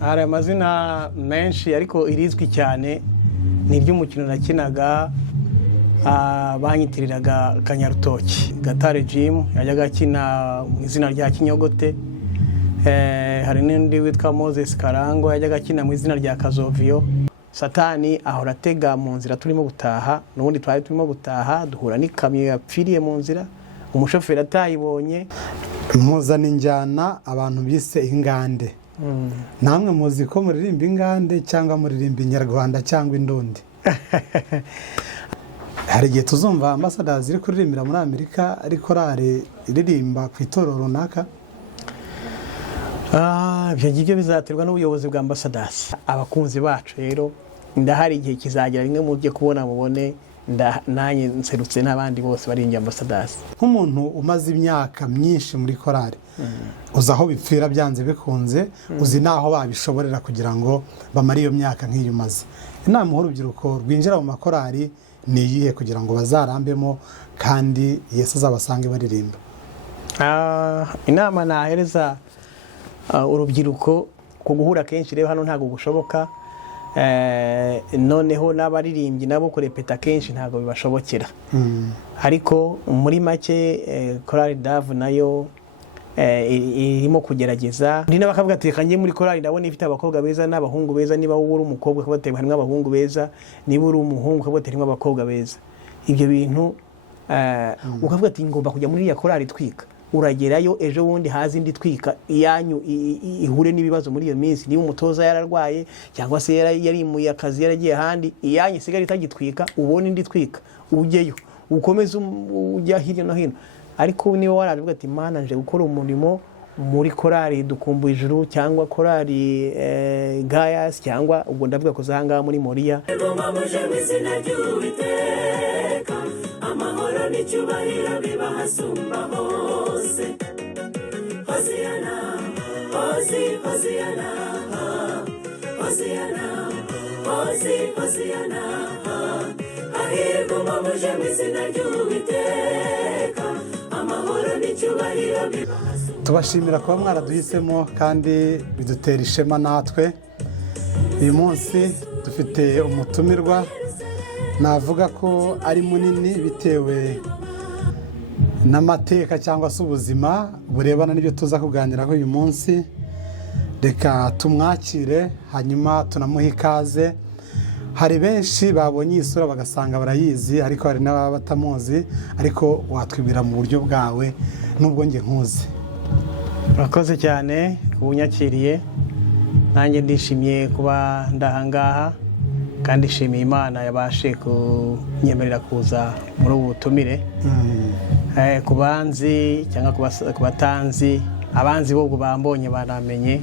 hari amazina menshi ariko irizwi cyane ni iry'umukino nakinaga banyitiriraga Kanyarutoki. Gatare Jim yajyaga akina mu izina rya Kinyogote. Hari n'undi witwa Moses Karango yajyaga akina mu izina rya Kazoviyo. Satani ahora atega mu nzira turimo gutaha, n'ubundi twari turimo gutaha duhura n'ikamyo yapfiriye mu nzira, umushoferi atayibonye. Muzana injyana abantu bise ingande. Namwe muzi ko muririmba ingande cyangwa muririmba inyarwanda cyangwa indundi? Hari igihe tuzumva ambassadors iri kuririmbira muri Amerika ariko korali iririmba ku itorero runaka? Ibyo ngibyo bizaterwa n'ubuyobozi bwa ambassadors. Abakunzi bacu rero ndahari igihe kizagera rimwe mu byo kubona mubone nanjye nserutse n'abandi bose bari ambassadors. Nk'umuntu umaze imyaka myinshi muri korali, uzi aho bipfira byanze bikunze, uzi naho babishoborera kugira ngo bamare iyo myaka nk'iyo umaze. Inama y'urubyiruko rwinjira mu makorali ni iyihe kugira ngo bazarambemo kandi Yesu azabasange baririmba? Inama nahereza urubyiruko ku guhura kenshi rero hano ntabwo gushoboka, noneho n'abaririmbyi nabo kurepeta kenshi ntabwo bibashobokera. Ariko muri make korali Dove nayo irimo kugerageza. Ndi n'abakavuga ati reka njye muri korali ndabona ifite abakobwa beza n'abahungu beza, niba uri umukobwa ukabatera harimo abahungu beza, niba uri umuhungu ukabatera harimo abakobwa beza. Ibyo bintu ukavuga ati ngomba kujya muri ya korali twika, uragerayo ejo bundi hazi indi twika iyanyu ihure n'ibibazo muri iyo minsi. Niba umutoza yararwaye cyangwa se yarimuye akazi yaragiye ahandi, iyanyu isigara itagitwika, ubone indi twika ujyeyo ukomeze ujya hirya no hino. Ariko niba waravuga ati Mana nje gukora umurimo muri korali Dukumbuye Ijuru cyangwa korali Gayas cyangwa ubwo ndavuga ko zanga muri Moriya. Amahoro n'icyubahiro biba hasumba hose. Hoziyana, Hoziyana, Hoziyana, Hoziyana. Hahirwa umuje mu izina ry'Uwiteka. Amahoro n'icyubahiro biba hasumba. Tubashimira kuba mwaraduhisemo kandi bidutera ishema natwe. Uyu munsi dufite umutumirwa navuga ko ari munini bitewe n'amateka cyangwa se ubuzima burebana n'ibyo tuza kuganiraho uyu munsi. Reka tumwakire hanyuma tunamuha ikaze. Hari benshi babonye isura bagasanga barayizi, ariko hari n'ababa batamuzi, ariko watwibwira mu buryo bwawe nubwo njye nkuzi. Murakoze cyane kubunyakiriye. Nanjye ndishimiye kuba ndahangaha kandi shimiye Imana yabashe kunyemerera kuza muri ubu butumire. Ku banzi cyangwa ku batanzi, abanzi bo bambonye baramenye.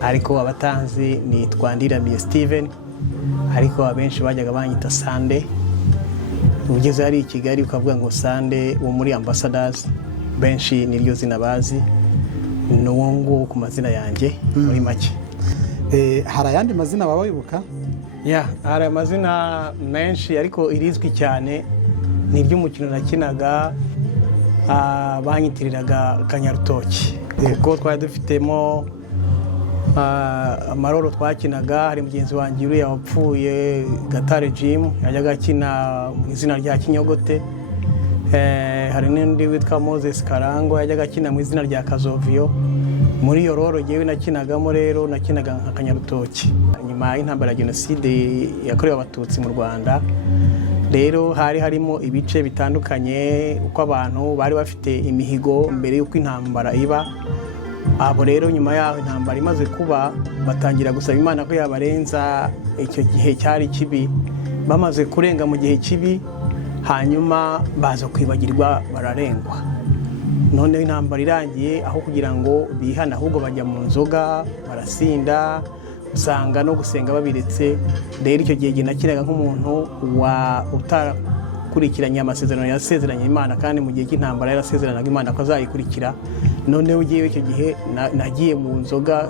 Ariko abatanzi ni Twandiramiye Steven, ariko abenshi bajyaga banyita Sande. Ugeze hari i Kigali ukavuga ngo Sande wo muri ambassadors, benshi niryo zina bazi. Nuwo ku mazina yanjye muri make. Hari ayandi mazina baba wibuka? Hari amazina menshi ariko irizwi cyane ni iry'umukino nakinaga banyitiriraga Kanyarutoki. Kuko twari dufitemo amaroro twakinaga. Hari mugenzi wanjye uriya wapfuye Gatare Jim yajyaga akina mu izina rya Kinyogote. Hari n'undi witwa Moses Karango yajyaga akina mu izina rya Kazoviyo. Muri iyo roro ngewe nakinagamo rero nakinaga nka Kanyarutoki. Nyuma y'intambara ya Jenoside yakorewe Abatutsi mu Rwanda, rero hari harimo ibice bitandukanye uko abantu bari bafite imihigo mbere y'uko intambara iba. Abo rero nyuma yaho intambara imaze kuba batangira gusaba Imana ko yabarenza icyo gihe cyari kibi. Bamaze kurenga mu gihe kibi, hanyuma baza kwibagirwa bararengwa. None intambara irangiye, aho kugira ngo bihana ahubwo bajya mu nzoga barasinda, usanga no gusenga babiretse. Rero icyo gihe nakinaga nk'umuntu utarakurikiranye amasezerano yasezeranye Imana, kandi mu gihe cy'intambara yarasezeranaga Imana ko azayikurikira. None ugiye icyo gihe nagiye mu nzoga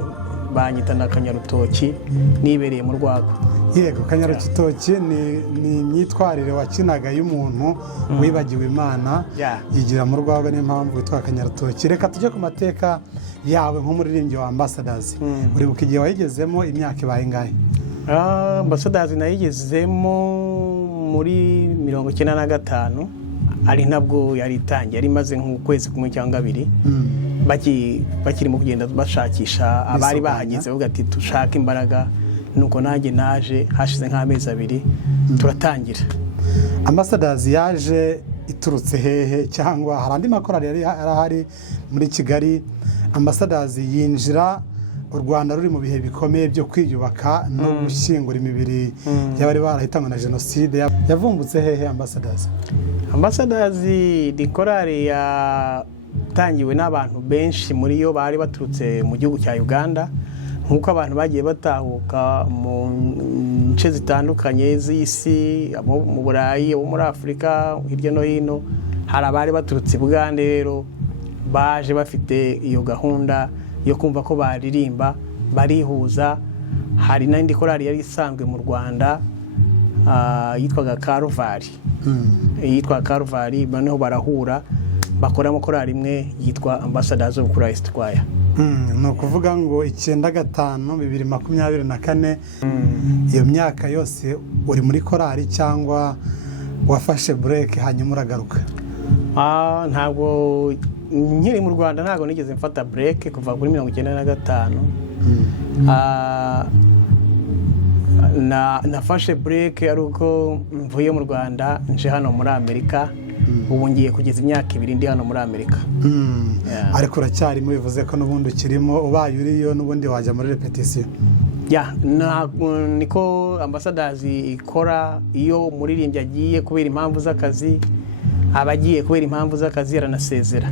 banyita na Kanyarutoki nibereye mu rwagwa. Yego, Kanyarutoki ni imyitwarire wakinaga y'umuntu wibagiwe Imana yigira mu rwagwa, niyo mpamvu witwa Kanyarutoki. Reka tujye ku mateka yawe nk'umuririmbyi wa Ambassadors. Uribuka igihe wayigezemo, imyaka ibaye ingahe? Ambassadors nayigezemo muri 1995, ari nabwo yari itangiye, yari imaze nk'ukwezi kumwe cyangwa abiri. Bakiri mu kugenda bashakisha abari bahageze, bavuga ati dushaka imbaraga, nuko nanjye naje hashize nk'amezi abiri turatangira. Ambassadors yaje iturutse hehe, cyangwa hari andi makorali yari ahari muri Kigali? Ambassadors yinjira u Rwanda ruri mu bihe bikomeye byo kwiyubaka no gushyingura imibiri y'abari barahitanywe na jenoside, yavumbutse hehe Ambassadors? Ambassadors ni korali yatangiwe n'abantu benshi muri yo bari baturutse mu gihugu cya Uganda, nk'uko abantu bagiye batahuka mu nce zitandukanye z'isi, mu Burayi, muri Afurika, hirya no hino. Hari abari baturutse i Bugande, rero baje bafite iyo gahunda yo kumva ko baririmba, barihuza. Hari n'indi korali yari isanzwe mu Rwanda yitwaga Karuvari, noneho barahura bakoramo korali imwe yitwa Ambassadors of Christ Choir. Ni ukuvuga ngo 1925-2024, iyo myaka yose uri muri korali cyangwa wafashe break hanyuma uragaruka? Ntabwo nkiri mu Rwanda, ntabwo nigeze mfata break kuva kuri 1995. Nafashe break ari uko mvuye mu Rwanda nje hano muri Amerika. Ubu ngiye kugeza imyaka 2 ndi hano muri Amerika. Ariko uracyarimo, bivuze ko n'ubundi ukirimo, ubaye uriyo n'ubundi wajya muri repetition? Niko Ambassadors ikora. Iyo umuririmbyi agiye kubera impamvu z'akazi, abagiye kubera impamvu z'akazi aranasezera.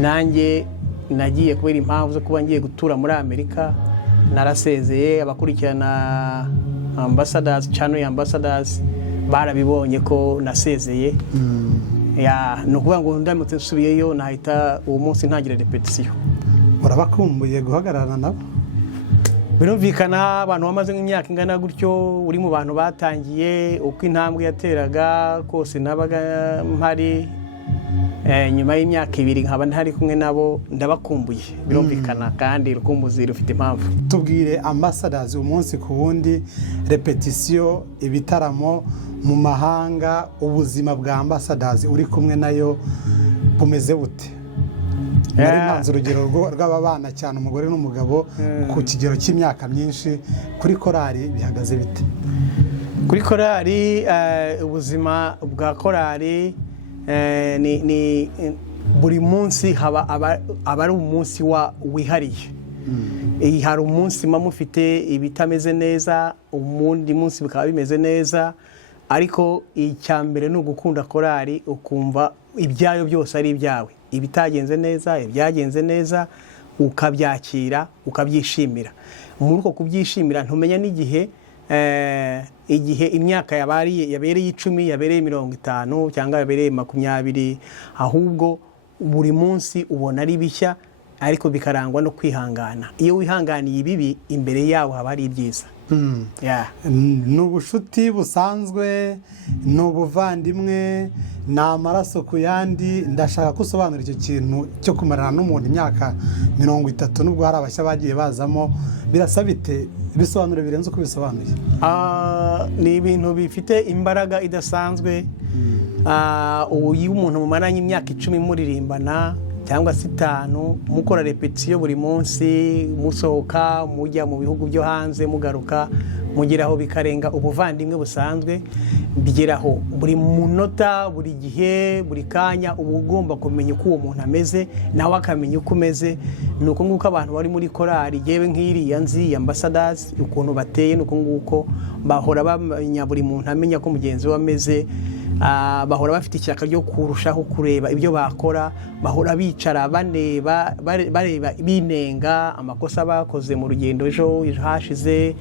Nanjye nagiye kubera impamvu zo kuba ngiye gutura muri Amerika, narasezeye. Abakurikirana Ambassadors, channel ya Ambassadors, barabibonye ko nasezeye. Ni ukuvuga ngo ndamutse nsubiyeyo nahita uwo munsi ntangira repetition. Urabakumbuye guhagararana nabo? Birumvikana, abantu bamaze nk'imyaka ingana gutyo, uri mu bantu batangiye, uko intambwe yateraga kose nabaga mpari. Nyuma y'imyaka 2 nkaba ntari kumwe nabo, ndabakumbuye. Birumvikana, kandi urukumbuzi rufite impamvu. Tubwire Ambassadors umunsi ku wundi, repetition, ibitaramo mu mahanga, ubuzima bwa Ambassadors uri kumwe nayo bumeze bute? Nari ntanze urugero rw'ababana cyane, umugore n'umugabo ku kigero cy'imyaka myinshi, kuri korali bihagaze bite? Kuri korali, ubuzima bwa korali ni buri munsi haba ari umunsi wihariye. Hari umunsi mufite ibitameze neza, umundi munsi bikaba bimeze neza, ariko icyambere ni ugukunda korali, ukumva ibyayo byose ari ibyawe. Ibitagenze neza, ibyagenze neza, ukabyakira, ukabyishimira. Muri uko kubyishimira ntumenya n'igihe, igihe imyaka yabereye 10, yabereye 50 cyangwa yabereye 20, ahubwo buri munsi ubona ari bishya, ariko bikarangwa no kwihangana. Iyo wihanganiye ibibi, imbere yawo haba ari ibyiza. Ni ubushuti busanzwe, ni ubuvandimwe, ni amaraso ku yandi. Ndashaka gusobanura icyo kintu cyo kumarana n'umuntu imyaka 30, nubwo hari abashya bagiye bazamo. Birasa bite? Bisobanure birenze uko bisobanuye. Ni ibintu bifite imbaraga idasanzwe. Uyu umuntu mumaranye imyaka 10 muririmbana cyangwa 5, mukora repetition buri munsi, musohoka mujya mu bihugu byo hanze, mugaruka, mugeraho bikarenga ubuvandimwe busanzwe. Bigeraho buri munota, buri gihe, buri kanya uba ugomba kumenya uko uwo muntu ameze, nawe akamenya uko umeze. Nuko nguko abantu bari muri korali, yewe nk'iriya nzi Ambassadors, ukuntu bateye nuko nguko bahora bamenya, buri muntu amenya ko mugenzi we ameze. bahora bafite ishyaka ryo kurushaho kureba ibyo bakora, bahora bicara bareba binenga amakosa bakoze mu rugendo ejo hashize,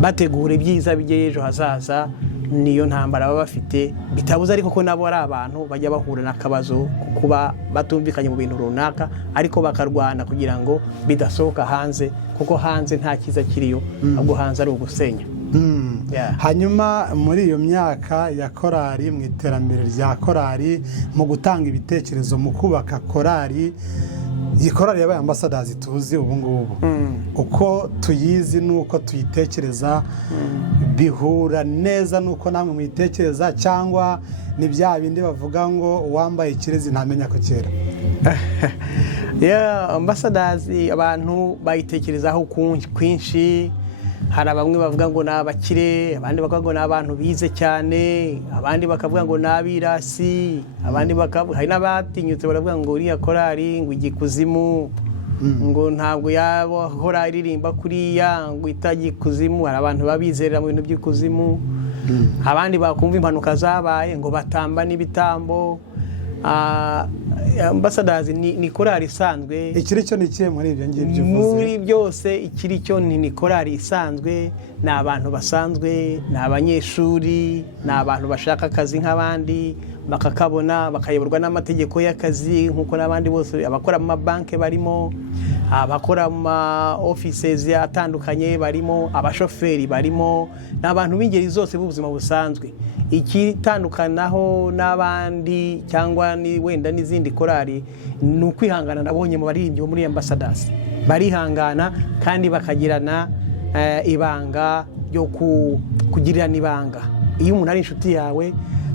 bategura ibyiza by'ejo hazaza. Niyo ntambara baba bafite, bitabuze ariko ko nabo ari abantu bajya bahura n'akabazo kuba batumvikanye mu bintu runaka, ariko bakarwana kugira ngo bidasohoka hanze, kuko hanze nta cyiza kiriyo, ahubwo hanze ari ugusenya. Hanyuma muri iyo myaka ya korali, mu iterambere rya korali, mu gutanga ibitekerezo, mu kubaka korali, iyi korali yabaye Ambassadors tuzi ubu ngubu, uko tuyizi n'uko tuyitekereza bihura neza n'uko namwe muyitekereza, cyangwa ni bya bindi bavuga ngo uwambaye ikirezi ntamenya ko kera? Ambassadors abantu bayitekerezaho kwinshi. Hari bamwe bavuga ngo ni abakire, abandi bakavuga ngo ni abantu bize cyane, abandi bakavuga ngo ni abirasi, abandi bakavuga, hari n'abatinyutse baravuga ngo uriya korali ngo igikuzimu, ngo ntabwo yahora iririmba kuriya, ngo itagikuzimu. Hari abantu babizerera mu bintu by'ikuzimu, abandi bakumva impanuka zabaye ngo batamba n'ibitambo. Ambassadors ni korali isanzwe. Ikiri cyo ni kiye muri ibyo ngibyo uvuze? Muri byose ikiri cyo ni korali isanzwe, ni abantu basanzwe, ni abanyeshuri, ni abantu bashaka akazi nk'abandi bakakabona, bakayoborwa n'amategeko y'akazi nk'uko n'abandi bose. Abakora mu mabanki barimo, abakora mu offices atandukanye barimo, abashoferi barimo, n'abantu b'ingeri zose b'ubuzima busanzwe. Ikitandukanaho n'abandi cyangwa ni wenda n'izindi korali ni ukwihangana. Nabonye mu baririmbyi muri Ambassadors barihangana kandi bakagirana ibanga ryo kugirirana ibanga. Iyo umuntu ari inshuti yawe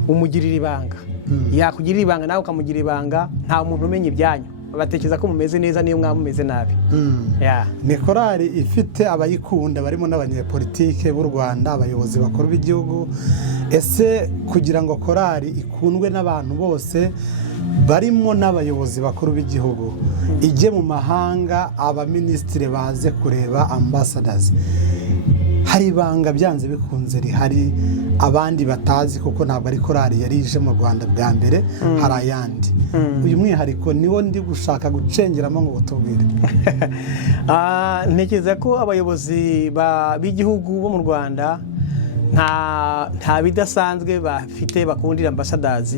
umugirira ibanga, yakugirira ibanga nawe ukamugirira ibanga, nta muntu umenya ibyanyu, batekereza ko mumeze neza niyo mwamumeze nabi. Ni korali ifite abayikunda barimo n'abanyepolitike b'u Rwanda, abayobozi bakuru b'igihugu. Ese kugira ngo korali ikundwe n'abantu bose barimo n'abayobozi bakuru b'igihugu, ijye mu mahanga, abaminisitiri baze kureba Ambassadors, hari ibanga byanze bikunze rihari abandi batazi, kuko ntabwo ari korali yari ije mu Rwanda bwa mbere, hari ayandi. Uyu mwihariko niwo ndi gushaka gucengeramo ngo utubwire. Ntekereza ko abayobozi b'igihugu bo mu Rwanda nta bidasanzwe bafite bakundira Ambassadors,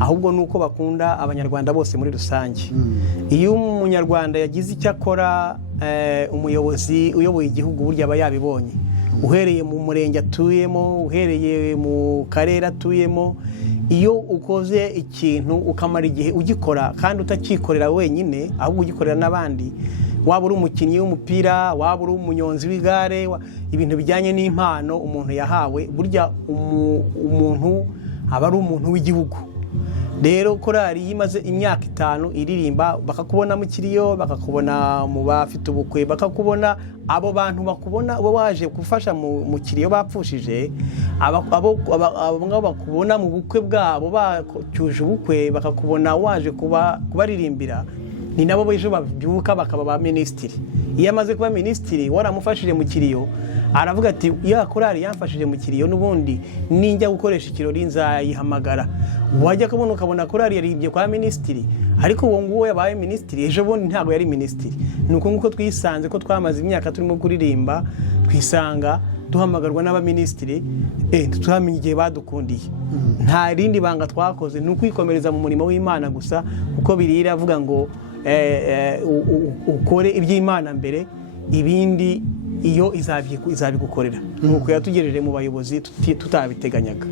ahubwo nuko bakunda abanyarwanda bose muri rusange. Iyo umunyarwanda yagize icyo akora, umuyobozi uyoboye igihugu burya aba yabibonye, uhereye mu murenge atuyemo, uhereye mu karere atuyemo. Iyo ukoze ikintu ukamara igihe ugikora kandi utakikorera wenyine, ahubwo ugikorera n'abandi, waba uri umukinnyi w'umupira, waba uri umunyonzi w'igare, ibintu bijyanye n'impano umuntu yahawe, burya umuntu aba ari umuntu w'igihugu. Rero korali yimaze imyaka 5 iririmba, bakakubona mu kiriyo, bakakubona mu bafite ubukwe, bakakubona abo bantu bakubona uba waje gufasha mu kiriyo bapfushije, abo bakubona mu bukwe bwabo bacyuje ubukwe, bakakubona waje kubaririmbira, ni nabo bejo babyuka bakaba ba ministiri. Iyo amaze kuba ministiri waramufashije mu kiriyo, aravuga ati ya korali yamfashije mu kiriyo, n'ubundi ninjya gukoresha ikirori nzayihamagara. Wajya kubona ukabona korali yaribye kwa ministiri, ariko uwo nguwo yabaye ministiri ejo bundi ntabwo yari ministiri. Nuko nguko twisanze ko twamaze imyaka turimo kuririmba, twisanga duhamagarwa n'abaministiri, tutamenya igihe badukundiye. Nta rindi banga twakoze, ni ukwikomereza mu murimo w'Imana gusa, kuko birira avuga ngo ukore iby'Imana mbere, ibindi iyo izabigukorera. Nuko yatugejeje mu bayobozi tutabiteganyaga.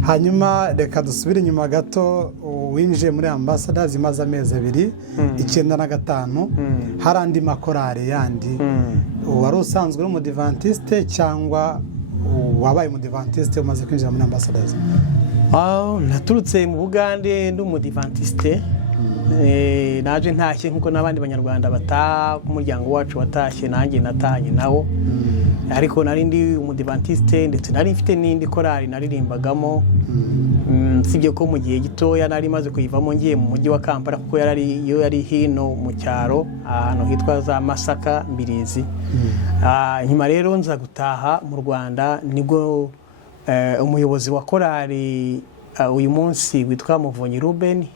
Hanyuma reka dusubire inyuma gato, winjiye muri Ambassadors imaze amezi 2, 1995, hari andi makorali yandi. Wari usanzwe uri umudivantiste cyangwa wabaye umudivantiste umaze kwinjira muri Ambassadors? Naturutse mu Bugande ndi umudivantiste. Naje ntashye nkuko n'abandi banyarwanda bataha ku muryango wacu watashye, nanjye natanye nawo. Ariko nari ndi umudivantiste, ndetse nari mfite n'indi korali naririmbagamo. Sibye ko mu gihe gitoya nari maze kuyivamo ngiye mu mujyi wa Kampala, kuko yari hino mu cyaro ahantu hitwa za Masaka, Mbirizi. Nyuma rero nza gutaha mu Rwanda, nibwo umuyobozi wa korali uyu munsi witwa Muvunyi Ruben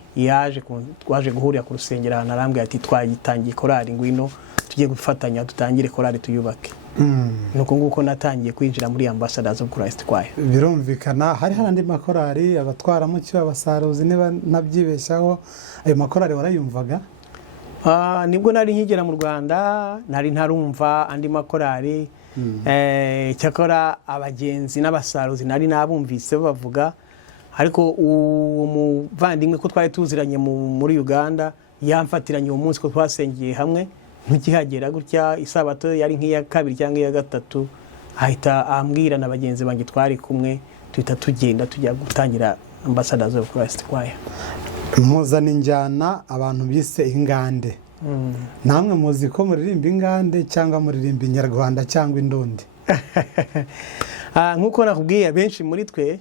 waje guhurira ku rusengero ahantu arambwira ati twagitangiye korali ngwino tugiye gufatanya dutangire korali tuyubake. Nuko nguko natangiye kwinjira muri Ambassadors of Christ Choir. Birumvikana hari andi makorali abatwaramucyo abasaruzi niba nabyibeshaho ayo makorali warayumvaga? Nibwo nari nkigera mu Rwanda nari ntarumva andi makorali cyakora abagenzi n'abasaruzi nari nabumvise bavuga, ariko umuvandimwe ko twari tuziranye muri Uganda yamfatiranye uwo munsi ko twasengeye hamwe nk'ikihagera gutya isabato yari nk'iya kabiri cyangwa iya gatatu, ahita ambwira na bagenzi banjye twari kumwe tuhita tugenda tujya gutangira Ambassadors of Christ Choir. Muzana injyana abantu bise ingande. Namwe muzi ko muririmba ingande cyangwa muririmba inyarwanda cyangwa indundi? Nkuko nakubwiye benshi muri twe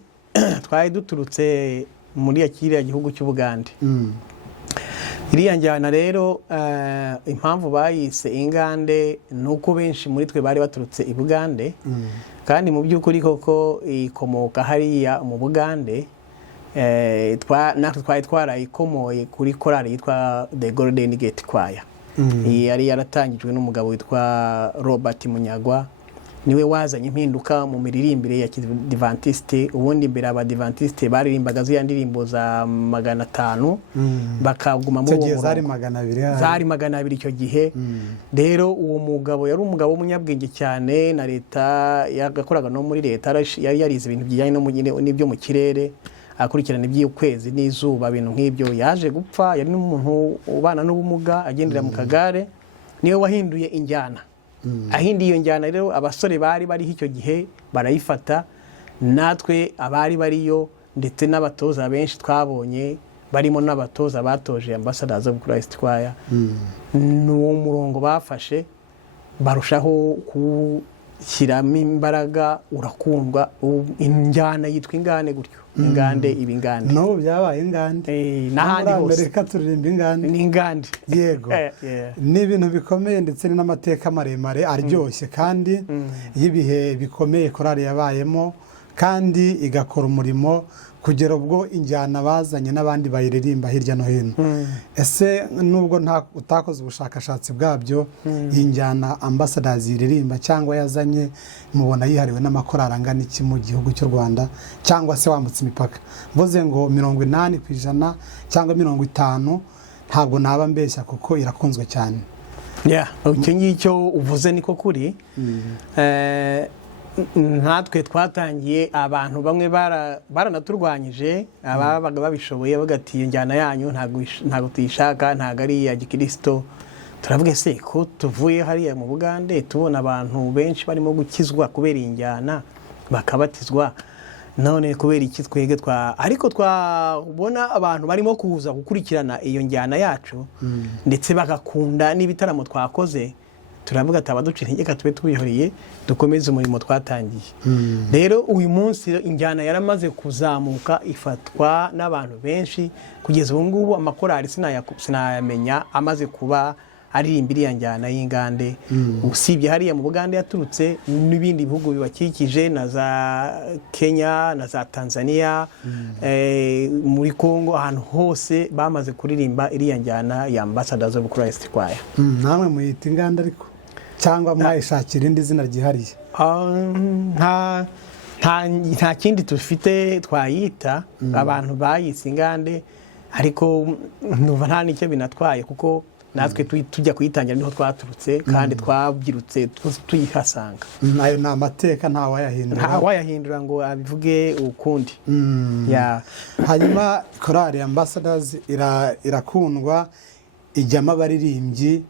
twari duturutse muri kiriya gihugu cy'Ubugande. Iriya njyana rero impamvu bayise ingande nuko benshi muri twe bari baturutse i Bugande, kandi mu by'ukuri koko ikomoka hariya mu Bugande. Natwe twari twarayikomoye kuri korali yitwa The Golden Gate Choir. Yari yaratangijwe n'umugabo witwa Robert Munyagwa, niwe wazanye impinduka mu miririmbire ya Adventiste. Ubundi mbere Abadventiste baririmbaga ziriya ndirimbo za 500 bakaguma mu gihe zari 200 icyo gihe. Rero uwo mugabo yari umugabo w'umunyabwenge cyane, na leta yagakoraga no muri leta, yari yarize ibintu bijyanye n'ibyo mu kirere, akurikirana iby'ukwezi n'izuba, ibintu nk'ibyo. Yaje gupfa, yari n'umuntu ubana n'ubumuga agendera mu kagare, niwe wahinduye injyana. Ahindiye iyo njyana rero abasore bari icyo gihe barayifata, natwe abari bariyo ndetse n'abatoza benshi twabonye barimo n'abatoza batoje Ambassadors of Christ Choir, n'uwo murongo bafashe barushaho shyiramo imbaraga, urakundwa. Injyana yitwa ingane gutyo, ingande ibingande. No byabaye ingande. N'ahandi hose Amerika turirimba ingande. Ni ingande. Yego. Ni ibintu bikomeye ndetse n'amateka maremare aryoshye kandi y'ibihe bikomeye korali yabayemo, kandi igakora umurimo kugera ubwo injyana bazanye n'abandi bayiririmba hirya no hino. Ese nubwo utakoze ubushakashatsi bwabyo, iyi njyana Ambassadors iririmba cyangwa yazanye mubona yihariwe n'amakorali angana iki mu gihugu cy'u Rwanda, cyangwa se wambutse imipaka? Mvuze ngo 80% cyangwa 50%, ntabwo naba mbeshya kuko irakunzwe cyane. Icyo ngicyo uvuze niko kuri. Natwe twatangiye abantu bamwe baranaturwanyije, ababaga babishoboye bagati iyo njyana yanyu ntabwo tuyishaka, ntabwo ari iya Gikristo. Turavuga se ko tuvuye hariya mu Bugande tubona abantu benshi barimo gukizwa kubera injyana bakabatizwa, none kubera iki twege ariko twabona abantu barimo kuza gukurikirana iyo njyana yacu ndetse bagakunda n'ibitaramo twakoze, turavuga ati abaducira intege tube tubihoriye dukomeze umurimo twatangiye. Rero uyu munsi injyana yaramaze kuzamuka, ifatwa n'abantu benshi, kugeza ubu ngubu amakorali sinayamenya amaze kuba aririmba iriya njyana y'ingande. Usibye hariya mu Bugande yaturutse, n'ibindi bihugu bibakikije na za Kenya na za Tanzania, muri Congo, ahantu hose bamaze kuririmba iriya njyana ya Ambassadors of Christ Choir. Namwe muyita ingande ariko cyangwa mwayishakira irindi zina ryihariye? Nta kindi dufite twayita. Abantu bayise ingande, ariko numva nta nicyo binatwaye kuko natwe tujya kuyitangira niho twaturutse kandi twabyirutse tuyihasanga. Nayo ni amateka, nta wayahindura ngo abivuge ukundi. Hanyuma korali Ambassadors irakundwa, ijyamo abaririmbyi,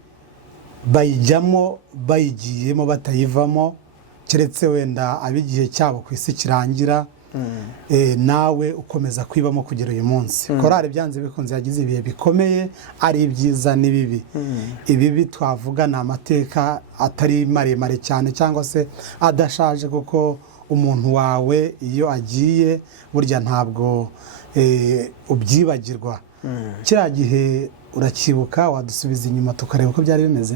bayijyamo bayigiyemo batayivamo, keretse wenda abigihe cyabo ku isi kirangira. Nawe ukomeza kwibamo kugera uyu munsi. Korali byanze bikunze yagize ibihe bikomeye, ari ibyiza n'ibibi. Ibibi twavuga ni amateka atari maremare cyane cyangwa se adashaje, kuko umuntu wawe iyo agiye burya ntabwo ubyibagirwa. Kiriya gihe urakibuka, wadusubiza inyuma tukareba uko byari bimeze?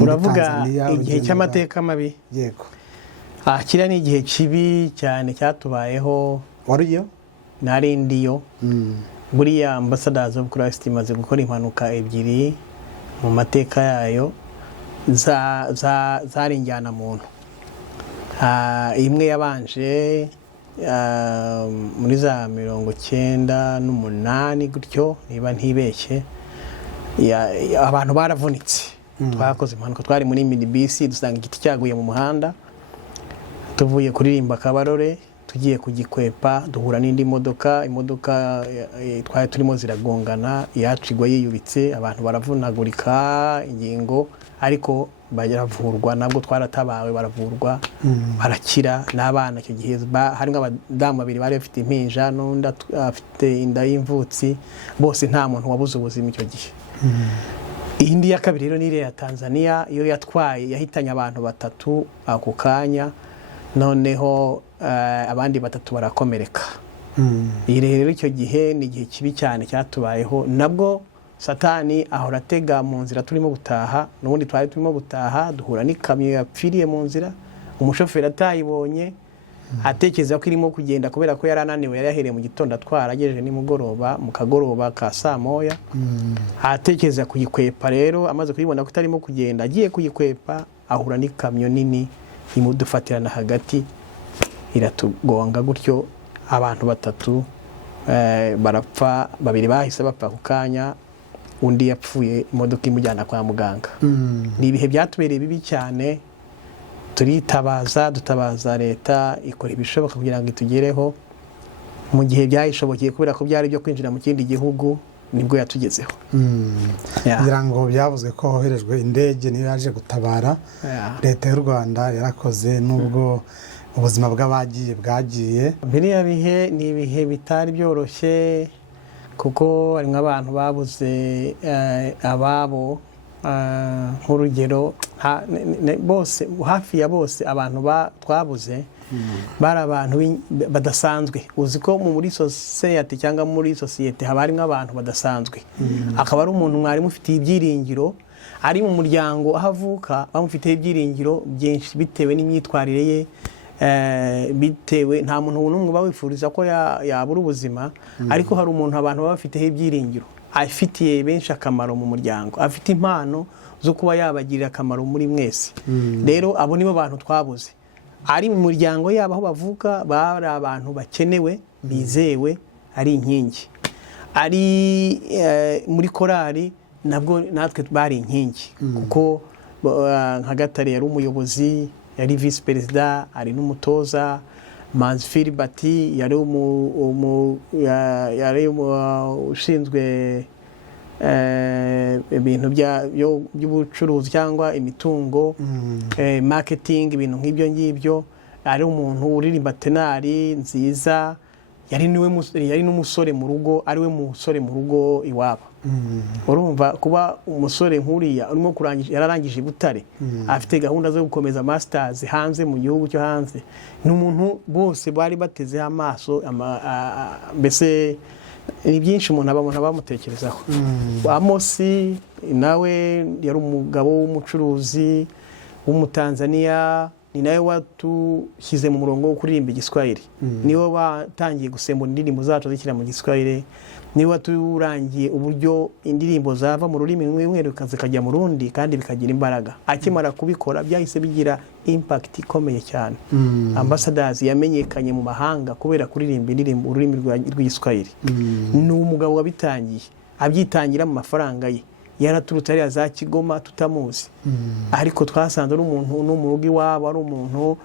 Uravuga igihe cy'amateka mabi? Yego. Kiriya ni igihe kibi cyane cyatubayeho. Wariyo? nari ndiyo buriya Ambassadors of Christ imaze gukora impanuka ebyiri mu mateka yayo zari njyana muntu. Imwe yabanje muri za 98 gutyo niba ntibeshye, abantu baravunitse. Twakoze impanuka, twari muri minibisi dusanga igiti cyaguye mu muhanda, tuvuye kuririmba Kabarore tugiye kugikwepa duhura n'indi imodoka twari turimo ziragongana, yacigwa yiyubitse, abantu baravunagurika ingingo, ariko baravurwa, nabwo twaratabawe baravurwa barakira. N'abana icyo gihe harimo abadamu babiri bari bafite impinja n'undi afite inda y'imvutsi, bose nta muntu wabuze ubuzima icyo gihe. Indi ya kabiri rero ni ya Tanzania, iyo yatwaye yahitanye abantu 3 ako kanya, noneho abandi 3 barakomereka. Iyi rero icyo gihe ni igihe kibi cyane cyatubayeho, nabwo Satani ahora atega mu nzira turimo gutaha, n'ubundi twari turimo gutaha duhura n'ikamyo yapfiriye mu nzira, umushoferi atayibonye atekereza ko irimo kugenda kubera ko yarananiwe, yarahereye mu gitondo atwara agejeje nimugoroba mu kagoroba ka saa moya, atekereza kuyikwepa. Rero amaze kuyibona ko itarimo kugenda, agiye kuyikwepa ahura n'ikamyo nini imudufatirana hagati, iratugonga gutyo, abantu 3 barapfa, 2 bahise bapfa ku kanya, undi yapfuye imodoka imujyana kwa muganga. Ni ibihe byatubereye bibi cyane, dutabaza leta ikora ibishoboka kugira ngo itugereho. Mu gihe byayishobokeye kubera ko byari byo kwinjira mu kindi gihugu, nibwo yatugezeho. Kugira ngo byavuzwe ko hoherejwe indege niyo yaje gutabara. Leta y'u Rwanda yarakoze, nubwo ubuzima bw'abagiye bwagiye. Biriya bihe ni ibihe bitari byoroshye, kuko harimo abantu babuze ababo, nk'urugero bose, hafi ya bose abantu twabuze bari abantu badasanzwe. Uzi ko muri society cyangwa muri society haba harimo abantu badasanzwe. Akaba ari umuntu mwari mufitiye ibyiringiro, ari mu muryango aho avuka bamufitiye ibyiringiro byinshi bitewe n'imyitwarire ye, bitewe nta muntu n'umwe bawifuriza ko yabura ubuzima, ariko hari umuntu abantu baba bafiteho ibyiringiro, afitiye benshi akamaro mu muryango, afite impano zo kuba yabagirira akamaro muri mwese. Rero abo nibo bantu twabuze, ari mu muryango yabo aho bavuka, bari abantu bakenewe, bizewe, ari inkingi. Ari muri korali nabwo natwe bari inkingi, kuko nka Gatare yari umuyobozi, yari vice perezida, ari n'umutoza. Manzi Philbert yari ushinzwe ibintu by'ubucuruzi cyangwa imitungo, marketing, ibintu nk'ibyo ngibyo. Ari umuntu uririmba tenari nziza, yari n'umusore mu rugo, ari we musore mu rugo iwabo. Urumva kuba umusore nk'uriya urimo yararangije i Butare, afite gahunda zo gukomeza masters hanze mu gihugu cyo hanze, n'umuntu bose bari batezeho amaso. Mbese ni byinshi umuntu abamutekerezaho. Amosi nawe yari umugabo w'umucuruzi w'umutanzania, ni nawe watushyize mu murongo wo kuririmba igiswahili. Niwe batangiye gusembura indirimbo zacu zikira mu giswahili, niwe waturangiye uburyo indirimbo zava mu rurimi rumwe zikajya mu rundi kandi bikagira imbaraga. Akimara kubikora byahise bigira impact ikomeye cyane. Ambassadors yamenyekanye mu mahanga kubera kuririmba indirimbo ururimi rw'igiswahili. Ni umugabo wabitangiye, abyitangira mu mafaranga ye, yaraturutse ari za Kigoma tutamuzi, ariko twasanze ari umuntu no mu rugo iwabo, ari umuntu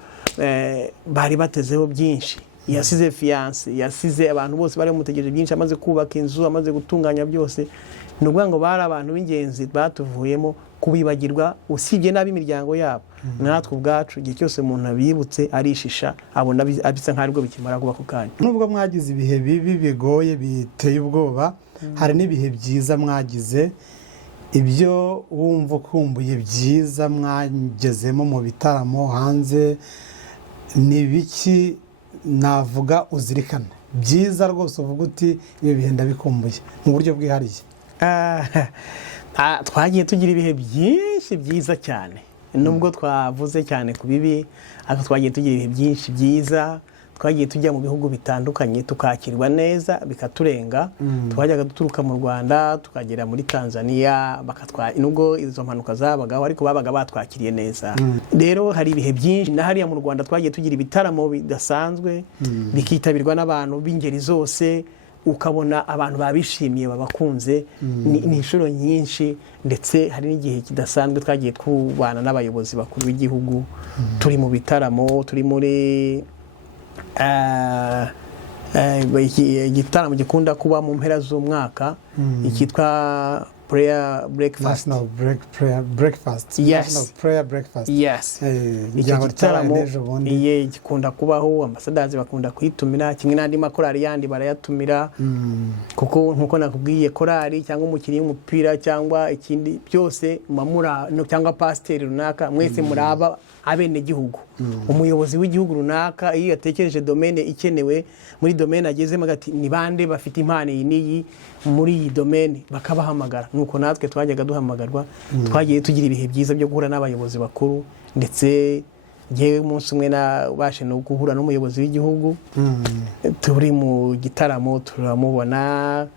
bari batezeho byinshi. Yasize fiance, yasize abantu bose bari mutegereje byinshi, amaze kubaka inzu, amaze gutunganya byose. Nubwo ngo bari abantu b'ingenzi batuvuyemo, kubibagirwa usibye n'ab'imiryango yabo. Natwe ubwacu igihe cyose umuntu abibutse arishisha, abona abisa nk'aribwo bikimara kuba ku kanya. Nubwo mwagize ibihe bibi bigoye biteye ubwoba, hari n'ibihe byiza mwagize. Ibyo wumva ukumbuye byiza mwagezemo mu bitaramo hanze, ni biki navuga uzirikana byiza rwose uvuga uti ibi bihe ndabikumbuye mu buryo bwihariye? Twagiye tugira ibihe byinshi byiza cyane, nubwo twavuze cyane ku bibi, ariko twagiye tugira ibihe byinshi byiza. twagiye tujya mu bihugu bitandukanye tukakirwa neza bikaturenga. Twajyaga duturuka mu Rwanda tukagera muri Tanzania nubwo izo mpanuka zabagaho ariko babaga batwakiriye neza. Rero hari ibihe byinshi na hariya mu Rwanda twagiye tugira ibitaramo bidasanzwe bikitabirwa n'abantu b'ingeri zose, ukabona abantu babishimiye babakunze ni inshuro nyinshi, ndetse hari n'igihe kidasanzwe twagiye kubana n'abayobozi bakuru b'igihugu turi mu bitaramo, turi muri igitaramo gikunda kuba mu mpera z'umwaka ikitwa prayer breakfast. National breakfast. Yes. National prayer breakfast. Yes. Iki gitaramo gikunda kubaho, ambassadors bakunda kwitumira, kimwe n'andi makorali yandi barayatumira, kuko nkuko nakubwiye korali cyangwa umukinnyi w'umupira cyangwa ikindi byose mamura cyangwa pastor runaka mwese muraba abene gihugu. Umuyobozi w'igihugu runaka iyo yatekereje domaine ikenewe muri domaine agezemo agati ni bande bafite impano iyi muri iyi domaine bakabahamagara. Nuko natwe twajyaga duhamagarwa, twagiye tugira ibihe byiza byo guhura n'abayobozi bakuru, ndetse ngewe umunsi umwe nabashe no guhura n'umuyobozi w'igihugu turi mu gitaramo turamubona,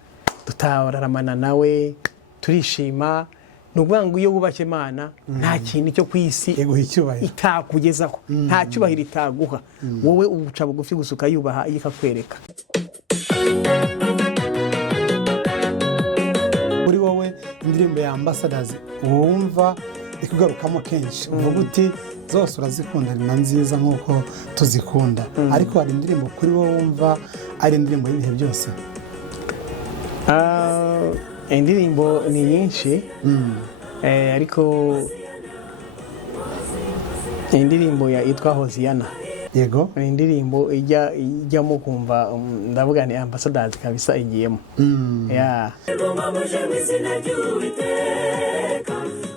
dutaramana nawe turishima. Nukuvuga ngo iyo wubashye Imana nta kintu cyo kwisi itakugezaho, nta cyubahiro itaguha, wowe ubuca bugufi gusa ukayubaha ikakwereka. Kuri wowe indirimbo ya Ambassadors wumva ikugarukamo kenshi, uvuga uti zose urazikunda ni nziza nk'uko tuzikunda, ariko hari indirimbo kuri wowe wumva ari indirimbo y'ibihe byose? Indirimbo ni nyinshi, ariko indirimbo yitwa Hoziyana. Yego. Indirimbo ijyamo kumva ndavuga ni Ambassadors kabisa igiyemo.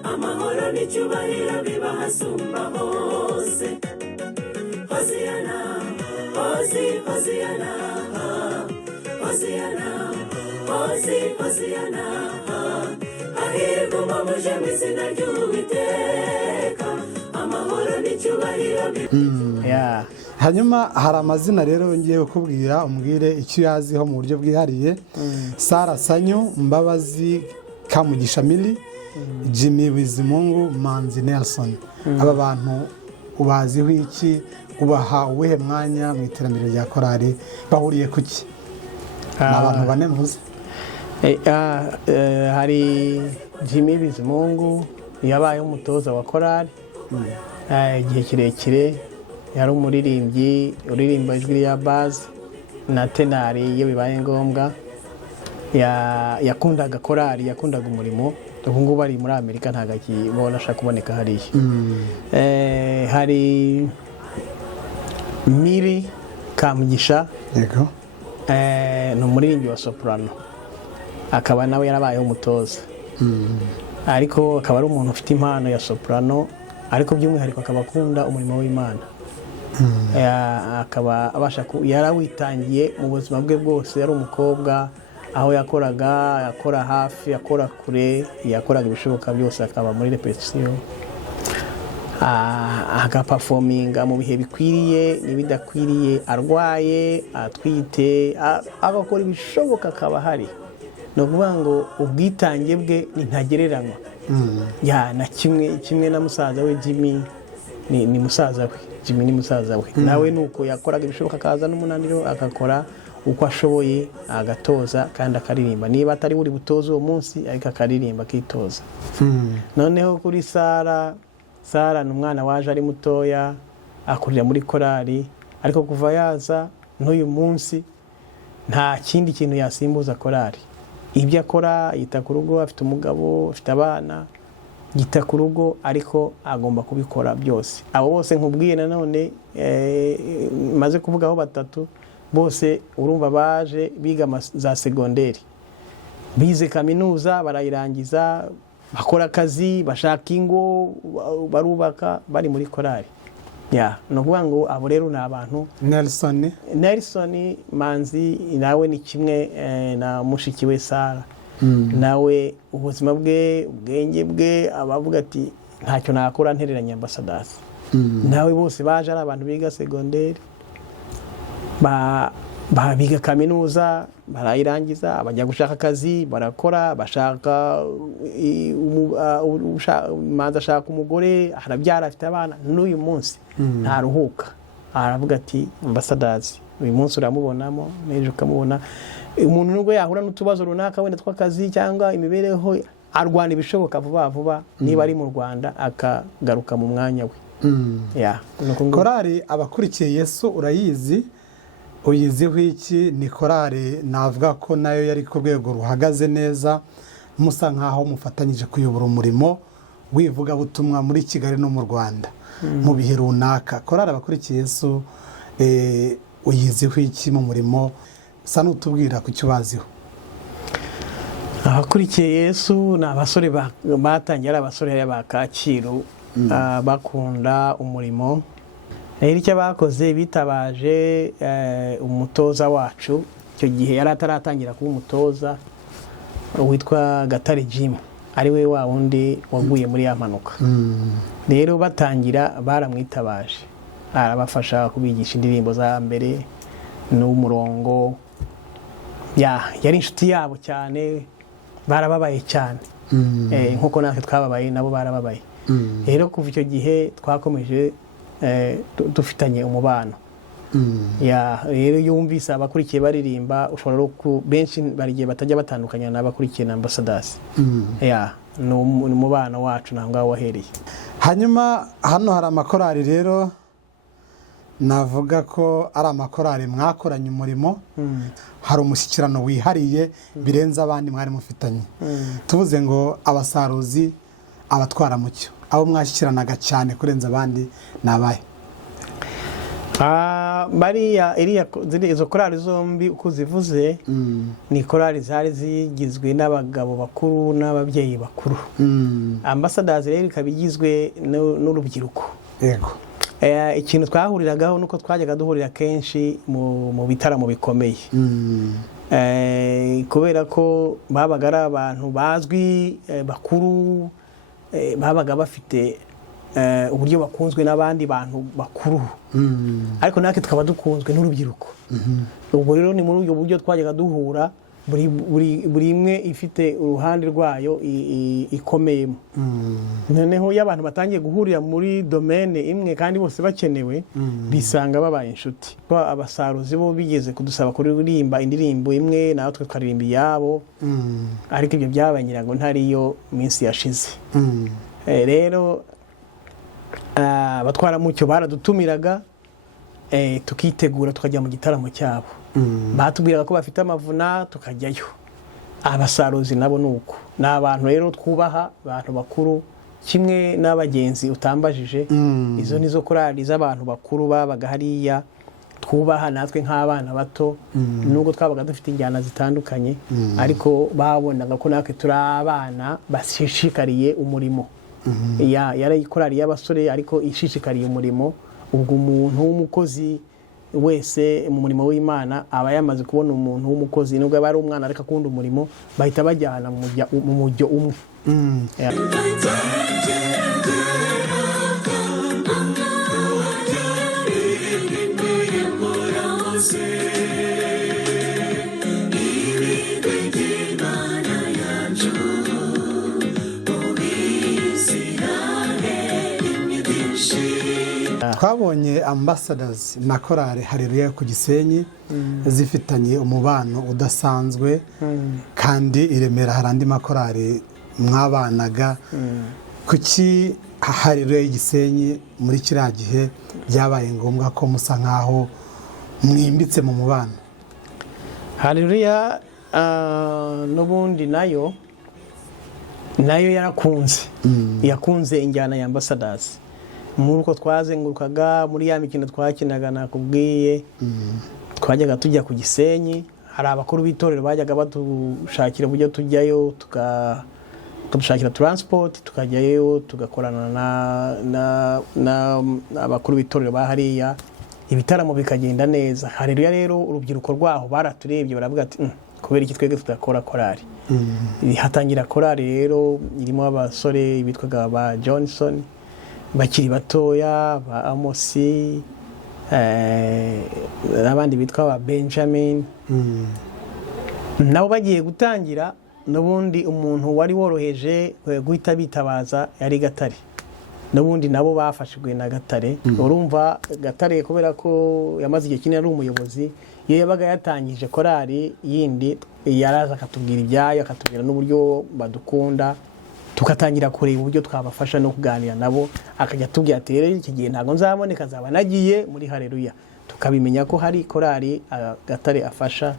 Amahoro n'icyubahiro biba hasumba hose. Hoziyana, Hoziyana, Hoziyana, Hoziyana, hahirwa umwamuje mu izina ry'Uwiteka, amahoro n'icyubahiro biba. Hanyuma hari amazina rero ngiye kukubwira, umbwire icyo yaziho mu buryo bwihariye. Sara Sanyu, Mbabazi Kamugisha Mili, Jimmy Bizimungu, Manzi Nelson. Aba bantu ubaziho iki? Ubaha uwuhe mwanya mu iterambere rya korali? Bahuriye kuki? Ni abantu bane mvuze. Hari Jimmy Bizimungu yabaye umutoza wa korali igihe kirekire, yari umuririmbyi uririmba ijwi rya bass na tenari iyo bibaye ngombwa. Yakundaga korali, yakundaga umurimo. Ubu ngubu ari muri Amerika ntago akibona ashaka kuboneka hariya. Hari Miri Kamugisha. Yego. Ni umuririmbyi wa soprano, akaba nawe yarabayeho umutoza, ariko akaba ari umuntu ufite impano ya soprano, ariko by'umwihariko akaba akunda umurimo w'Imana. Akaba abasha yarawitangiye mu buzima bwe bwose. Yari umukobwa, aho yakoraga, yakora hafi, yakora kure, yakoraga ibishoboka byose, akaba muri repetition, agaperforminga mu bihe bikwiriye n'ibidakwiriye, arwaye, atwite, agakora ibishoboka, akaba hari. Ni ukuvuga ngo ubwitange bwe ni ntagereranywa. Na kimwe na musaza we Jimmy, ni musaza we Jimmy, ni musaza we nawe nuko yakoraga ibishoboka, akaza n'umunaniro agakora uko ashoboye, agatoza kandi akaririmba, niba atari buri butozo uwo munsi ariko akaririmba akitoza. Noneho kuri Sara ni umwana waje ari mutoya, akurira muri korali, ariko kuva yaza n'uyu munsi nta kindi kintu yasimbuza korali. Ibyo akora, yita ku rugo, afite umugabo, afite abana, yita ku rugo, ariko agomba kubikora byose. Abo bose nkubwiye nanone maze kuvugaho batatu, bose urumva baje biga za segonderi, bize kaminuza barayirangiza, bakora akazi, bashaka ingo, barubaka, bari muri korali. Ni ukuvuga ngo abo rero ni abantu. Nelson Manzi nawe ni kimwe na mushiki we Sara. Nawe ubuzima bwe, ubwenge bwe, abavuga ati ntacyo nakora ntereranye Ambassadors. Nawe bose baje ari abantu biga segonderi, biga kaminuza barayirangiza, bajya gushaka akazi barakora, bashaka manza ashaka umugore, arabyara, afite abana. N'uyu munsi ntaruhuka, aravuga ati ambassadors, uyu munsi uramubonamo, n'ejo ukamubona. Umuntu nubwo yahura n'utubazo runaka wenda tw'akazi cyangwa imibereho, arwana ibishoboka vuba vuba, niba ari mu Rwanda akagaruka mu mwanya we. Korali abakurikiye Yesu urayizi, uyiziho iki? Ni korali navuga ko nayo yari ku rwego ruhagaze neza, musa nkaho mufatanyije kuyobora umurimo w'ivugabutumwa muri Kigali no mu Rwanda mu bihe runaka. Korali abakurikiye Yesu uyiziho iki mu murimo? Sa n'utubwira ku cyo baziho. Abakurikiye Yesu ni abasore batangiye ari abasore ba Kacyiru, bakunda umurimo. Rero icyo bakoze, bitabaje umutoza wacu, icyo gihe yari ataratangira kuba umutoza, witwa Gatare Jim, ari we wa wundi waguye muri ya mpanuka. Rero batangira baramwitabaje, arabafasha kubigisha indirimbo za mbere n'umurongo. Yari inshuti yabo cyane, barababaye cyane, nkuko natwe twababaye nabo barababaye. Rero kuva icyo gihe twakomeje dufitanye umubano. Rero yumvise abakurikiye baririmba, ushobora benshi barigiye batajya batandukanya n'abakurikiye na ambassadors. Ni umubano wacu ntabwo wahereye. Hanyuma hano hari amakorali rero navuga ko ari amakorali mwakoranye umurimo, hari umushyikirano wihariye birenze abandi mwari mufitanye. Tuvuze ngo abasaruzi, abatwaramucyo, abo mwashyikiranaga cyane kurenza abandi nabaye? Izo korali zombi uko zivuze, ni korali zari zigizwe n'abagabo bakuru n'ababyeyi bakuru. Ambassadors rero ikaba igizwe n'urubyiruko. Yego. Ikintu twahuriragaho nuko twajyaga duhurira kenshi mu bitaramo bikomeye, kubera ko babaga ari abantu bazwi, bakuru, babaga bafite uburyo bakunzwe n'abandi bantu bakuru, ariko natwe tukaba dukunzwe n'urubyiruko. Ubwo rero ni muri ubwo buryo twajyaga duhura, buri imwe ifite uruhande rwayo ikomeyemo. Noneho iyo abantu batangiye guhurira muri domaine imwe kandi bose bakenewe, bisanga babaye inshuti. Abasaruzi bo bigeze kudusaba kuririmba indirimbo imwe, natwe twaririmba iyabo, ariko ibyo byabaye nyirango ntariyo minsi yashize. Rero abatwaramucyo baradutumiraga, tukitegura tukajya mu gitaramo cyabo. Batubwiraga ko bafite amavuna, tukajyayo. Abasaruzi nabo nuko, ni abantu rero twubaha, abantu bakuru, kimwe n'abagenzi utambajije. Izo nizo korali z'abantu bakuru babaga hariya, twubaha natwe nk'abana bato, nubwo twabaga dufite injyana zitandukanye, ariko babonaga ko natwe turi abana bashishikariye umurimo. Yari korali y'abasore ariko ishishikariye umurimo. Ubwo umuntu w'umukozi wese mu murimo w'Imana aba yamaze kubona umuntu w'umukozi, nubwo aba ari umwana ariko akunda umurimo, bahita bajyana mu mujyo umwe. Twabonye ambassadors na korali Haleluya ku Gisenyi zifitanye umubano udasanzwe, kandi i Remera hari andi makorali mwabanaga. Kuki Haleluya y'Igisenyi muri kiriya gihe byabaye ngombwa ko musa nkaho mwimbitse mu mubano? Haleluya n'ubundi nayo yarakunze, yakunze injyana ya ambassadors. Muruko twazengurukaga muri ya mikino twakinaga nakubwiye, twajyaga tujya ku Gisenyi, hari abakuru b'itorero bajyaga badushakira uburyo tujyayo, tukadushakira transport, tukajyayo tugakorana na abakuru b'itorero bahariya, ibitaramo bikagenda neza. Haleluya rero urubyiruko rwaho baraturebye, baravuga ati kubera iki twebwe tudakora korali. Hatangira korali rero irimo abasore bitwaga ba Johnson, bakiri batoya, ba Amosi, n'abandi bitwa ba Benjamin nabo bagiye gutangira n'ubundi umuntu wari woroheje guhita bitabaza yari Gatare n'ubundi nabo bafashijwe na Gatare urumva Gatare kubera ko yamaze igihe kinini ari umuyobozi iyo yabaga yatangije korali yindi yaraza akatubwira ibyayo akatubwira n'uburyo badukunda tukatangira kureba uburyo twabafasha no kuganira nabo akajya tubwira ati rero iki gihe ntago nzaboneka zaba nagiye muri Haleluya tukabimenya ko hari korali Gatare afasha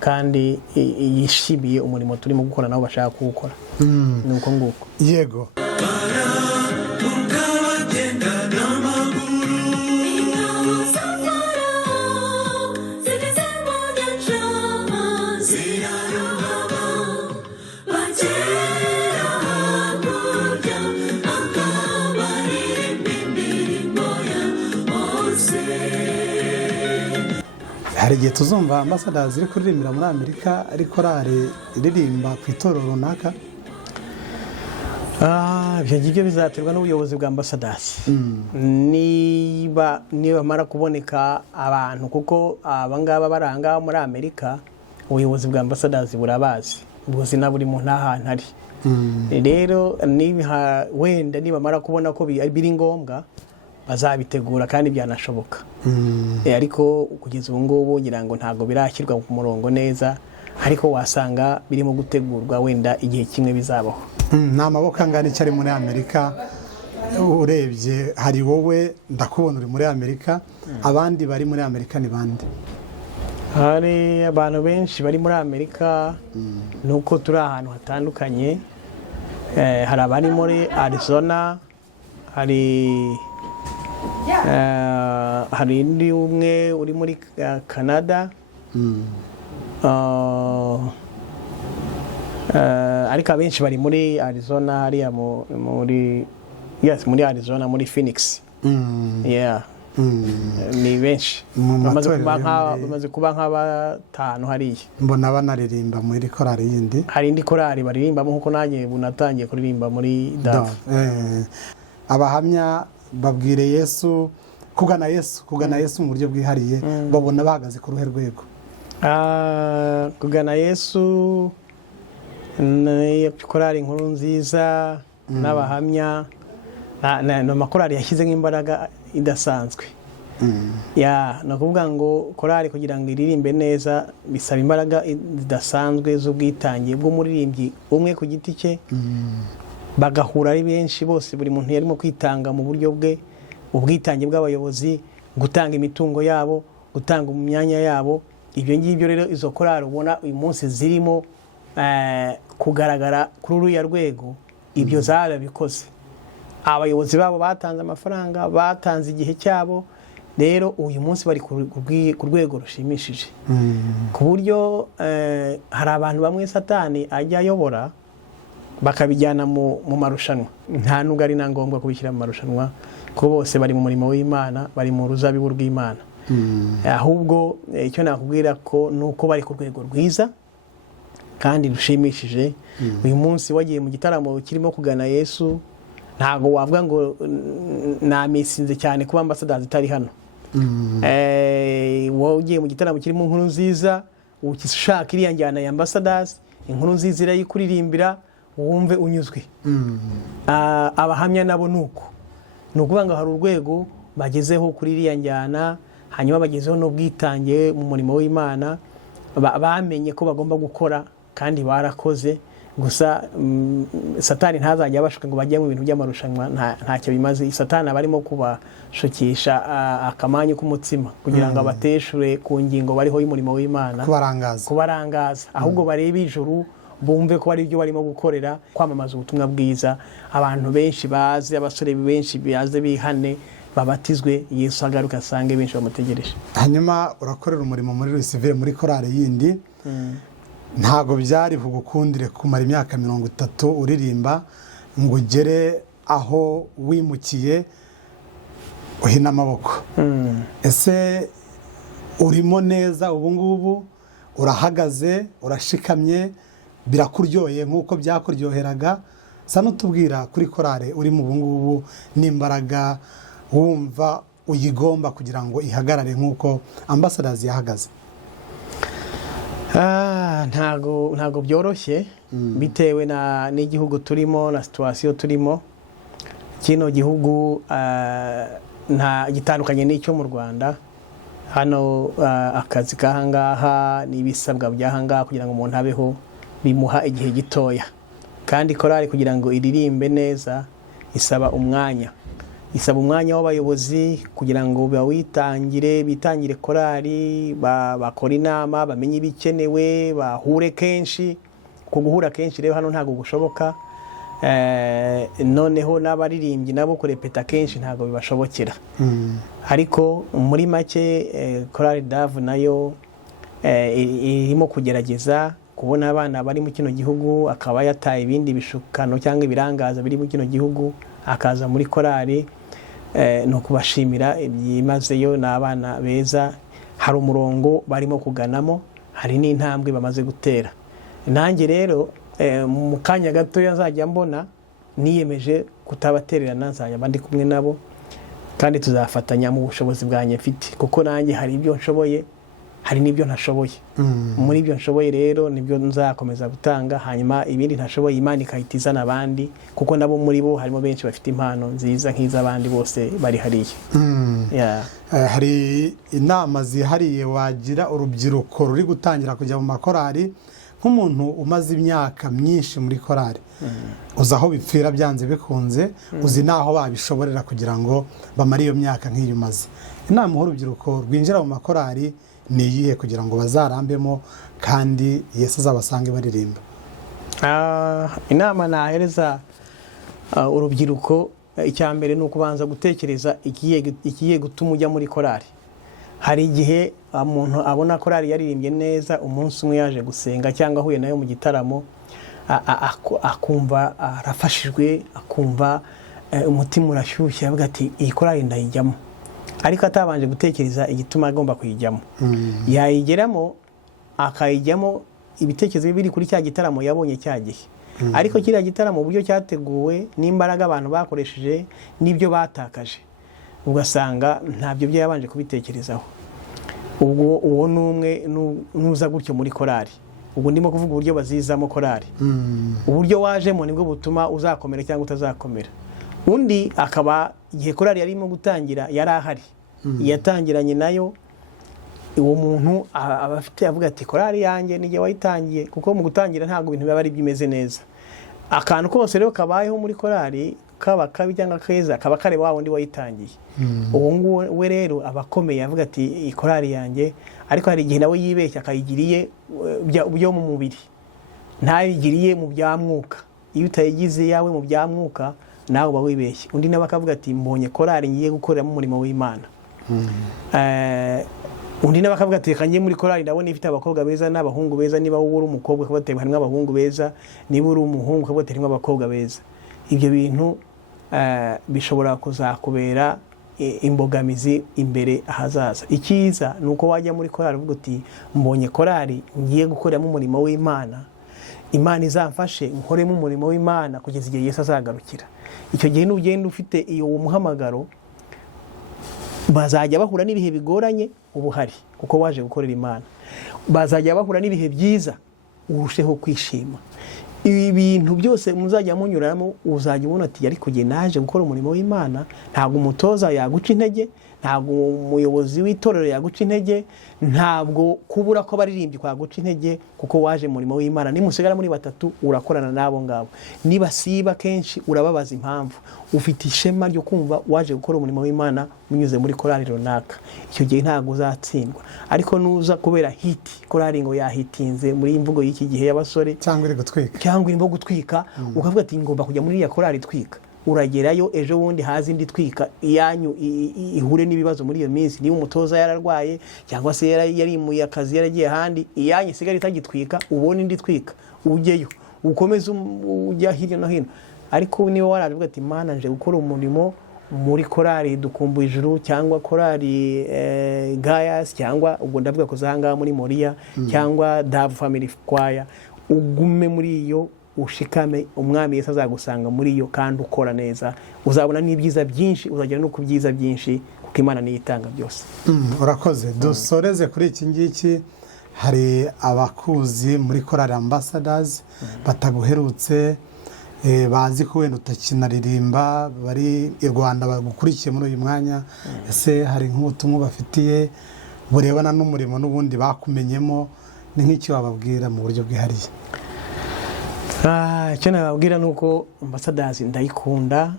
kandi yishimiye umurimo turimo gukora nabo bashaka kuwukora nuko nguko yego hari igihe tuzumva ambassadors ziri kuririmbira muri Amerika ari korali iririmba ku itorero runaka ibyo ngibyo bizaterwa n'ubuyobozi bwa ambassadors niba mara kuboneka abantu kuko abangaba baranga muri Amerika ubuyobozi bwa ambassadors burabazi ubuyobozi na buri muntu ahantu ari rero wenda niba mara kubona ko biri ngombwa bazabitegura kandi byanashoboka ariko kugeza ubu ngubu ngira ngo ntago birashyirwa ku murongo neza ariko wasanga birimo gutegurwa wenda igihe kimwe bizabaho nta maboko angana icyo ari muri Amerika urebye hari wowe ndakubona uri muri Amerika abandi bari muri Amerika ni bande hari abantu benshi bari muri Amerika nuko turi ahantu hatandukanye hari abari muri Arizona hari undi umwe uri muri Canada ariko abenshi bari muri Arizona hariya muri Arizona muri Phoenix ni benshi bamaze kuba nk'abatanu hariya mbona banaririmba muri korali yindi hari indi korali baririmbamo nkuko nanjye bunatangiye kuririmba muri Dove abahamya babwire Yesu kugana Yesu mu buryo bwihariye babona bahagaze ku ruhe rwego kugana Yesu korali inkuru nziza n'abahamya n'amakorali yashyize nk'imbaraga idasanzwe ni ukuvuga ngo korali kugira ngo iririmbe neza bisaba imbaraga zidasanzwe z'ubwitange bw'umuririmbyi umwe ku giti cye bagahura ari benshi bose buri muntu yarimo kwitanga mu buryo bwe ubwitange bw'abayobozi gutanga imitungo yabo gutanga mu myanya yabo ibyo ngibyo rero izo korali ubona uyu munsi zirimo kugaragara kuri uriya rwego ibyo zarabikoze abayobozi babo batanze amafaranga batanze igihe cyabo rero uyu munsi bari ku rwego rushimishije ku buryo hari abantu bamwe Satani ajya ayobora bakabijyana mu marushanwa nta nubwo ari na ngombwa kubishyira mu marushanwa ko bose bari mu murimo w'Imana bari mu ruzabibu rw'Imana ahubwo icyo nakubwira ko nuko bari ku rwego rwiza kandi rushimishije uyu munsi wagiye mu gitaramo kirimo kugana Yesu ntago wavuga ngo namisinze cyane kuba ambassadors itari hano wagiye mu gitaramo kirimo inkuru nziza ukishaka iriya njyana ya ambassadors inkuru nziza irayikuririmbira wumve unyuzwe abahamya nabo nuko nukuvuga ngo hari urwego bagezeho kuri iriya njyana hanyuma bagezeho n'ubwitange mu murimo w'Imana bamenye ko bagomba gukora kandi barakoze gusa Satani ntazajya abashuka ngo bajye mu bintu by'amarushanwa ntacyo bimaze Satani abarimo kubashukisha akamanyu k'umutsima kugira ngo abateshure ku ngingo bariho y'umurimo w'Imana kubarangaza ahubwo barebe ijuru bumve ko ari byo barimo gukorera kwamamaza ubutumwa bwiza abantu benshi bazi abasore benshi baze bihane babatizwe Yesu agaruka asange benshi bamutegereje hanyuma urakorera umurimo muri Rusivire muri korali yindi ntago byari kugukundire kumara imyaka 30 uririmba ngo ugere aho wimukiye uhina amaboko ese urimo neza ubu ngubu urahagaze urashikamye birakuryoye nkuko byakuryoheraga sa n'utubwira kuri korale uri mu bungubu n'imbaraga wumva uyigomba kugira ngo ihagarare nk'uko Ambassadors yahagaze? Ntago byoroshye bitewe n'igihugu turimo na situation turimo. Kino gihugu nta gitandukanye n'icyo mu Rwanda. Hano akazi kahangaha n'ibisabwa byahangaha kugira ngo umuntu abeho bimuha igihe gitoya, kandi korali kugira ngo iririmbe neza isaba umwanya w'abayobozi kugira ngo bitangire korali, bakora inama, bamenye ibikenewe, bahure kenshi. Guhura kenshi rero hano ntabwo gushoboka. Noneho n'abaririmbyi nabo kurepeta kenshi ntabwo bibashobokera. Ariko muri make korali Davu nayo irimo kugerageza kubona abana bari mu kino gihugu, akaba yataye ibindi bishukano cyangwa ibirangaza biri mu kino gihugu akaza muri korali. No kubashimira ibyimazeyo, n'abana beza, hari umurongo barimo kuganamo, hari n'intambwe bamaze gutera. Nanjye rero mu kanya gato yazajya mbona niyemeje kutabatererana, nzajya ndi kumwe nabo kandi tuzafatanya mu bushobozi bwanjye mfite, kuko nanjye hari ibyo nshoboye, hari n'ibyo ntashoboye. Muri ibyo nshoboye rero nibyo nzakomeza gutanga, hanyuma ibindi ntashoboye Imana ikahitiza n'abandi, kuko nabo muri bo harimo benshi bafite impano nziza nk'iz'abandi bose bari hariya. Hari inama zihariye wagira urubyiruko ruri gutangira kujya mu makorali, nk'umuntu umaze imyaka myinshi muri korali, uzi aho bipfira byanze bikunze, uzi naho babishoborera kugira ngo bamare iyo myaka nk'iyo umaze. Inama urubyiruko rwinjira mu makorali ni iyihe kugira ngo bazarambemo kandi Yesu azabasange baririmba? Inama nahereza urubyiruko, icya mbere ni ukubanza gutekereza ikigiye gutuma ujya muri korali. Hari igihe umuntu abona korali yaririmbye neza, umunsi umwe yaje gusenga cyangwa ahuye nayo mu gitaramo, akumva arafashijwe, akumva umutima urashyushye, avuga ati iyi korali ndayijyamo, ariko atabanje gutekereza igituma agomba kuyijyamo. Yayigeramo akayijyamo ibitekerezo biri kuri cya gitaramo yabonye cya gihe, ariko kiriya gitaramo uburyo cyateguwe n'imbaraga abantu bakoresheje n'ibyo batakaje, ugasanga ntabyo byo yabanje kubitekerezaho. Ubwo uwo numwe nuza gutyo muri korali. Ubwo ndimo kuvuga uburyo bazizamo korali. Uburyo wajemo nibwo butuma uzakomera cyangwa utazakomera. Undi akaba igihe korali yarimo gutangira yari ahari, yatangiranye nayo, uwo muntu abafite avuga ati korali yanjye nige wayitangiye, kuko mu gutangira ntabwo ibintu biba ari bimeze neza. Akantu kose rero kabayeho muri korali, kaba kabi cyangwa keza, kaba kare wa wundi wayitangiye. Uwo nguwo we rero abakomeye avuga ati korali yanjye, ariko hari igihe nawe yibeshya akayigiriye byo mu mubiri, ntayigiriye mu bya mwuka. Iyo utayigize yawe mu bya mwuka nawe uba wibeshye. Undi nawe akavuga ati mbonye korali ngiye gukoreramo umurimo w'Imana. Undi nawe akavuga ati reka njye muri korali ndabona ifite abakobwa beza n'abahungu beza, niba wowe uri umukobwa ukabaterwa harimo abahungu beza, niba uri umuhungu ukabaterwa harimo abakobwa beza. Ibyo bintu bishobora kuzakubera imbogamizi imbere ahazaza. Icyiza ni uko wajya muri korali uvuga uti mbonye korali ngiye gukoreramo umurimo w'Imana, Imana izamfashe nkoremo umurimo w'Imana kugeza igihe Yesu azagarukira. Icyo gihe n'ugenda ufite iyo muhamagaro, bazajya bahura n'ibihe bigoranye ubuhari kuko waje gukorera Imana, bazajya bahura n'ibihe byiza urusheho kwishima. Ibi bintu byose muzajya munyuramo, uzajya ubona ati yari kugenda naje gukora umurimo w'Imana. Ntabwo umutoza yaguca intege, ntabwo umuyobozi w'itorero yaguca intege, ntabwo kubura ko baririmbyi kwaguca intege, kuko waje umurimo w'Imana. Nimusigara muri batatu urakorana nabo ngabo, niba siba kenshi urababaza impamvu. Ufite ishema ryo kumva waje gukora umurimo w'Imana munyuze muri korali runaka. Icyo gihe ntabwo uzatsindwa. Ariko nuza kubera hiti, korali ngo yahitinze muri imvugo y'iki gihe y'abasore, cyangwa irimo gutwika, ukavuga ati ngomba kujya muri ya korali twika. Uragerayo ejo wundi hazi indi twika, iyanyu ihure n'ibibazo muri iyo minsi. Niba umutoza yararwaye cyangwa se yarimuye akazi yaragiye handi, iyanyu isigara itagitwika, ubone indi twika, ujyeyo ukomeze ujya hirya no hino. Ariko niba waravuga ati Mana nje gukora umurimo muri korali Dukumbuye Ijuru, cyangwa korali Gaius, cyangwa ubwo ndavuga ko zanga muri Moriya, cyangwa Dove Family Choir, ugume muri iyo ushikame, umwami Yesu azagusanga muri yo kandi ukora neza, uzabona n'ibyiza byinshi, uzagera no ku byiza byinshi kuko Imana niyo itanga byose. Urakoze. Dusoreze kuri iki ngiki, hari abakuzi muri Korali Ambassadors bataguherutse, bazi ko wenda utakinaririmba, bari i Rwanda bagukurikiye muri uyu mwanya, ese hari nk'ubutumwa bafitiye burebana n'umurimo n'ubundi bakumenyemo, ni nk'iki wababwira mu buryo bwihariye? Icyo nababwira ni uko Ambassadors ndayikunda,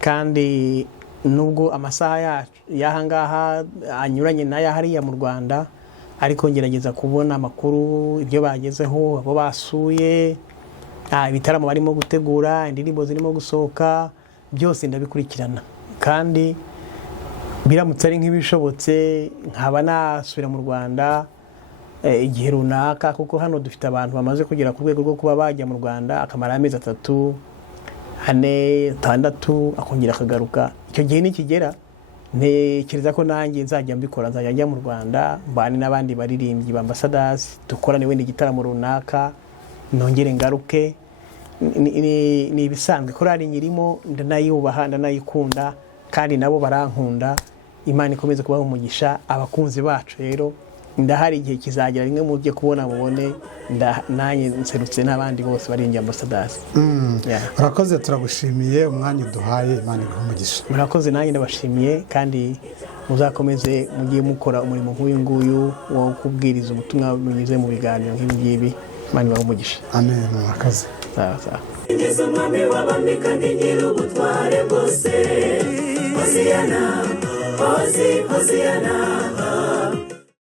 kandi nubwo amasaha y'aha ngaha anyuranye n'aya hariya mu Rwanda, ariko ngerageza kubona amakuru, ibyo bagezeho, abo basuye, ibitaramo barimo gutegura, indirimbo zirimo gusohoka, byose ndabikurikirana. Kandi biramutse ari nk'ibishobotse nkaba nasubira mu Rwanda igihe runaka, kuko hano dufite abantu bamaze kugera ku rwego rwo kuba bajya mu Rwanda akamara amezi 3, 4, 6 akongera akagaruka. Icyo gihe nikigera ntekereza ko nanjye nzajya mbikora, nzajya njya mu Rwanda mbane n'abandi baririmbyi ba Ambassadors, dukorane wenda igitaramo runaka, nongere ngaruke. Ni ibisanzwe, korali nyirimo ndanayubaha, ndanayikunda, kandi nabo barankunda. Imana ikomeze kubaha umugisha abakunzi bacu. Rero ndahari, igihe kizagera rimwe mu byo kubona mubone nanjye nserutse n'abandi bose baririmbyi Ambassadors. Urakoze, turagushimiye umwanya uduhaye, Imana iguhe umugisha. Murakoze, nanjye ndabashimiye, kandi muzakomeze mugiye mukora umurimo nk'uyu nguyu wo kubwiriza ubutumwa binyuze mu biganiro nk'ibi ngibi. Imana ibahe umugisha. Amen. Murakoze. Sawa. Ngeze umwami w'abami kandi nyir'ubutware bwose. Hoziyana, Hoziyana.